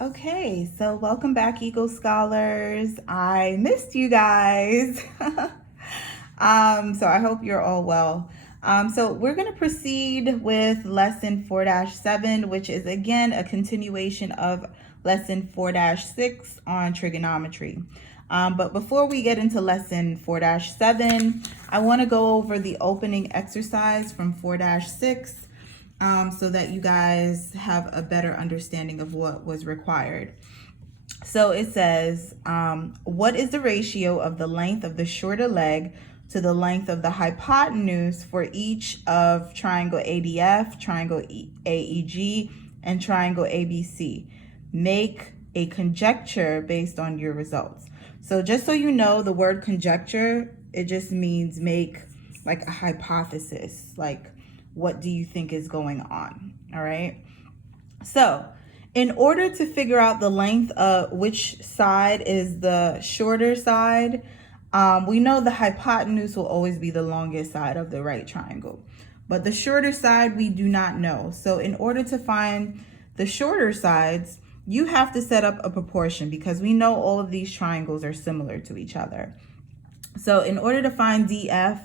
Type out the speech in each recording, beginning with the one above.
Okay, so welcome back, Eagle Scholars. I missed you guys. So I hope you're all well. So we're going to proceed with lesson 4-7, which is again a continuation of lesson 4-6 on trigonometry. But before we get into lesson 4-7, I want to go over the opening exercise from 4-6. So that you guys have a better understanding of what was required. So it says, what is the ratio of the length of the shorter leg to the length of the hypotenuse for each of triangle ADF, triangle AEG, and triangle ABC? Make a conjecture based on your results. So just so you know, the word conjecture, it just means make like a hypothesis, like what do you think is going on? All right. So in order to figure out the length of which side is the shorter side, we know the hypotenuse will always be the longest side of the right triangle. But the shorter side, we do not know. So in order to find the shorter sides, you have to set up a proportion because we know all of these triangles are similar to each other. So in order to find DF,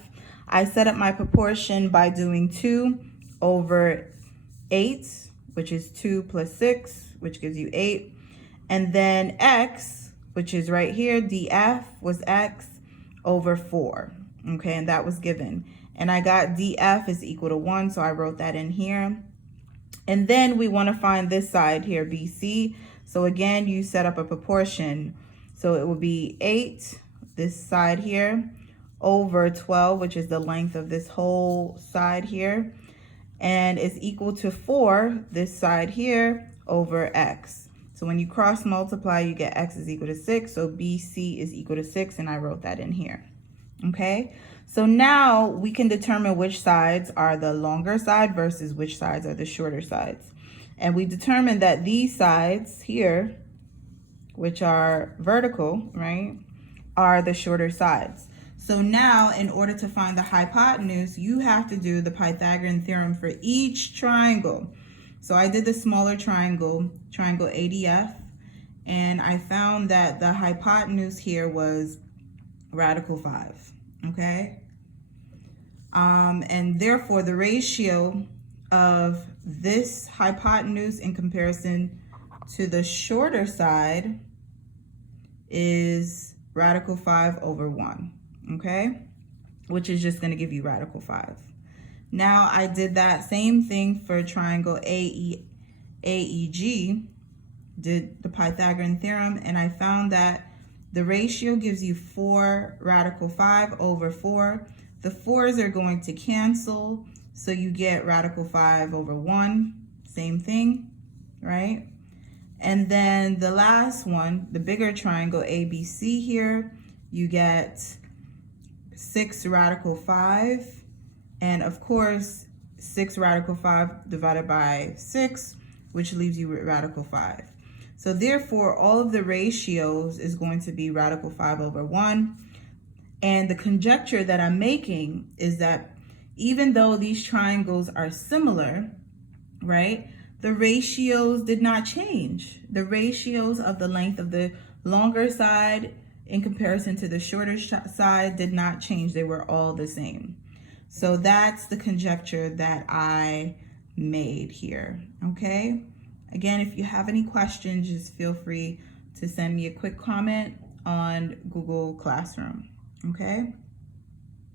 I set up my proportion by doing 2 over 8, which is 2 plus 6, which gives you 8. And then X, which is right here, DF was X over 4. Okay, and that was given. And I got DF is equal to 1, so I wrote that in here. And then we want to find this side here, BC. So again, you set up a proportion. So it will be 8, this side here, over 12, which is the length of this whole side here, and is equal to 4, this side here, over X. So when you cross multiply, you get X is equal to 6. So BC is equal to 6, and I wrote that in here. Okay, so now we can determine which sides are the longer side versus which sides are the shorter sides. And we determined that these sides here, which are vertical, right, are the shorter sides. So now in order to find the hypotenuse, you have to do the Pythagorean theorem for each triangle. So I did the smaller triangle, triangle ADF, and I found that the hypotenuse here was radical 5, okay? And therefore the ratio of this hypotenuse in comparison to the shorter side is radical 5 over 1, okay? Which is just gonna give you radical 5. Now I did that same thing for triangle AEG, did the Pythagorean theorem, and I found that the ratio gives you 4 radical 5 over 4. The 4's are going to cancel, so you get radical 5 over 1, same thing, right? And then the last one, the bigger triangle ABC here, you get 6 radical 5, and of course 6 radical 5 divided by 6, which leaves you with radical 5. So therefore, all of the ratios is going to be radical 5 over 1. And the conjecture that I'm making is that even though these triangles are similar, right, the ratios did not change. The ratios of the length of the longer side in comparison to the shorter side did not change. They were all the same. So that's the conjecture that I made here, okay? Again, if you have any questions, just feel free to send me a quick comment on Google Classroom, okay?